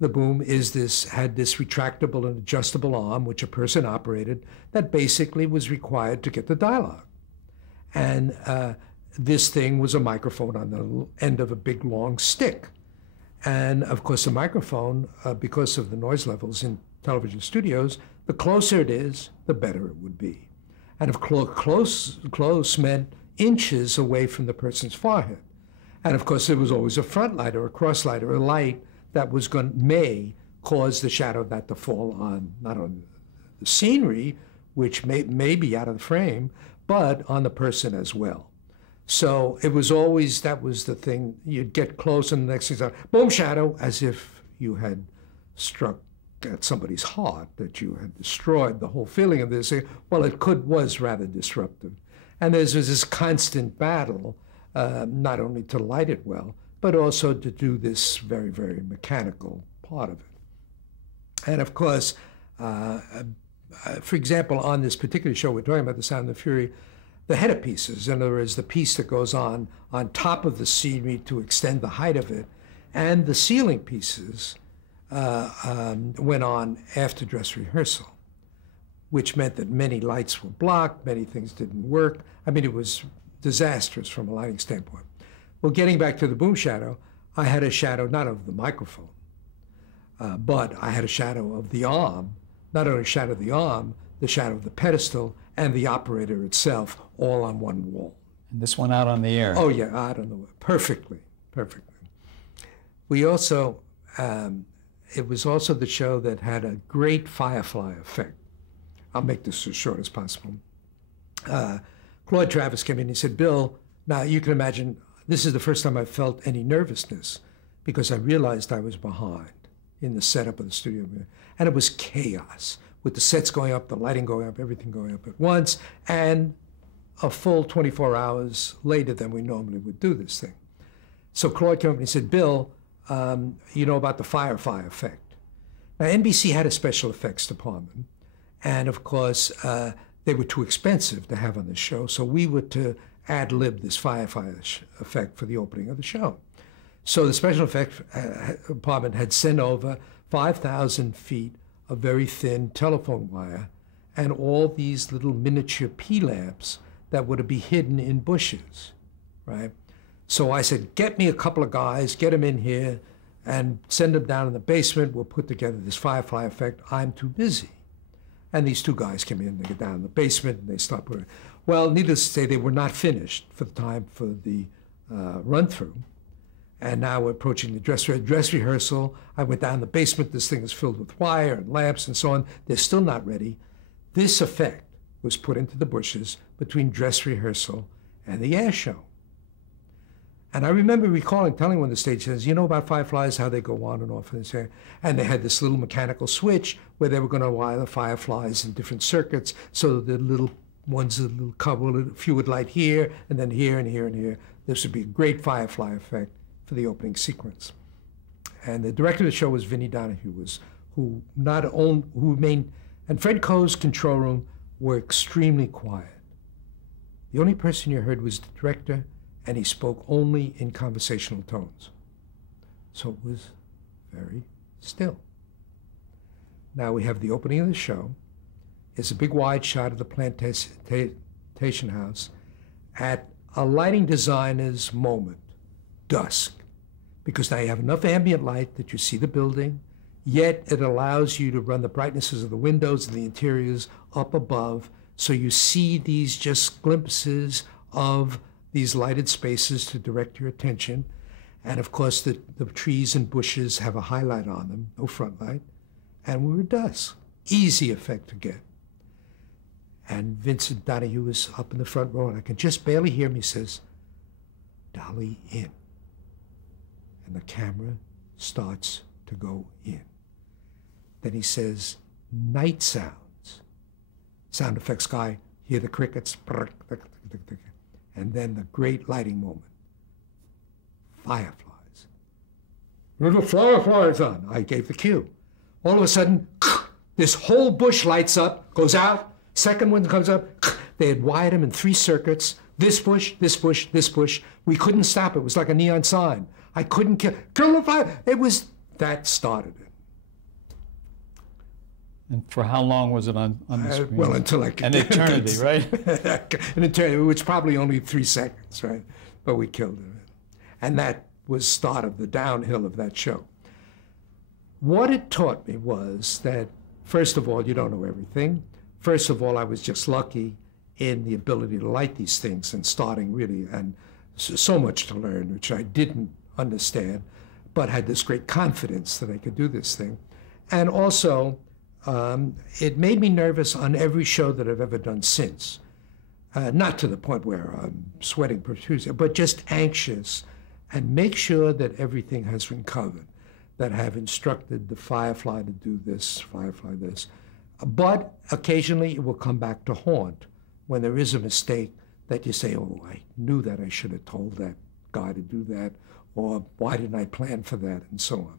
the boom had this retractable and adjustable arm, which a person operated, that basically was required to get the dialogue. And this thing was a microphone on the end of a big, long stick. And of course, the microphone, because of the noise levels in television studios, the closer it is, the better it would be. And of close meant inches away from the person's forehead. And of course, there was always a front light or a cross light or a light that may cause the shadow of that to fall on, not on the scenery, which may be out of the frame, but on the person as well. So it was always, that was the thing. You'd get close and the next thing's boom, shadow, as if you had struck at somebody's heart, that you had destroyed the whole feeling of this. Well, was rather disruptive. And there's this constant battle, not only to light it well, but also to do this very, very mechanical part of it. And of course, for example, on this particular show we're talking about, The Sound and the Fury, the headpieces, in other words, the piece that goes on top of the scenery to extend the height of it, and the ceiling pieces went on after dress rehearsal, which meant that many lights were blocked, many things didn't work. I mean, it was disastrous from a lighting standpoint. Well, getting back to the boom shadow, I had a shadow not of the microphone, but I had a shadow of the arm, not only a shadow of the arm, the shadow of the pedestal and the operator itself, all on one wall. And this one out on the air. Oh yeah, out on the air, perfectly. We also, it was also the show that had a great firefly effect. I'll make this as short as possible. Claude Travis came in and he said, Bill, now you can imagine, this is the first time I felt any nervousness because I realized I was behind in the setup of the studio. And it was chaos with the sets going up, the lighting going up, everything going up at once, and a full 24 hours later than we normally would do this thing. So Claude came up and he said, Bill, you know about the firefly effect. Now, NBC had a special effects department, and of course, they were too expensive to have on the show, so we were to ad-lib this firefly effect for the opening of the show. So the special effects department had sent over 5,000 feet of very thin telephone wire and all these little miniature P-lamps that were to be hidden in bushes, right? So I said, get me a couple of guys, get them in here, and send them down in the basement. We'll put together this firefly effect. I'm too busy. And these two guys came in, they get down in the basement, and they start putting. Well, needless to say, they were not finished for the time for the run-through. And now we're approaching the dress rehearsal. I went down in the basement. This thing is filled with wire and lamps and so on. They're still not ready. This effect was put into the bushes between dress rehearsal and the air show. And I remember telling one of the stage says, you know about fireflies, how they go on and off in this air? And they had this little mechanical switch where they were going to wire the fireflies in different circuits so the little ones, a little cover, a few would light here, and then here and here and here. This would be a great firefly effect for the opening sequence. And the director of the show was Vinnie Donahue, and Fred Coe's control room were extremely quiet. The only person you heard was the director, and he spoke only in conversational tones. So it was very still. Now we have the opening of the show. It's a big wide shot of the plantation house at a lighting designer's moment, dusk, because now you have enough ambient light that you see the building, yet it allows you to run the brightnesses of the windows and the interiors up above, so you see these just glimpses of these lighted spaces to direct your attention. And of course, the trees and bushes have a highlight on them, no front light, and we were dusk. Easy effect to get. And Vincent Donahue was up in the front row, and I can just barely hear him. He says, "Dolly in." And the camera starts to go in. Then he says, "Night sounds." Sound effects guy, hear the crickets, and then the great lighting moment. Fireflies. The fireflies on. I gave the cue. All of a sudden, this whole bush lights up, goes out. Second one comes up. They had wired them in 3 circuits. This bush, this bush, this bush. We couldn't stop it. It was like a neon sign. I couldn't kill the fire. That started it. And for how long was it on the screen? Well, until I could. An eternity, right? An eternity, which probably only 3 seconds, right? But we killed it. And that was start of the downhill of that show. What it taught me was that, first of all, you don't know everything. First of all, I was just lucky in the ability to light these things and starting really, and so much to learn, which I didn't understand, but had this great confidence that I could do this thing. And also, it made me nervous on every show that I've ever done since. Not to the point where I'm sweating profusely, but just anxious, and make sure that everything has been covered, that I have instructed the Firefly to do this, Firefly this. But occasionally it will come back to haunt when there is a mistake that you say, oh, I knew that I should have told that guy to do that, or why didn't I plan for that, and so on.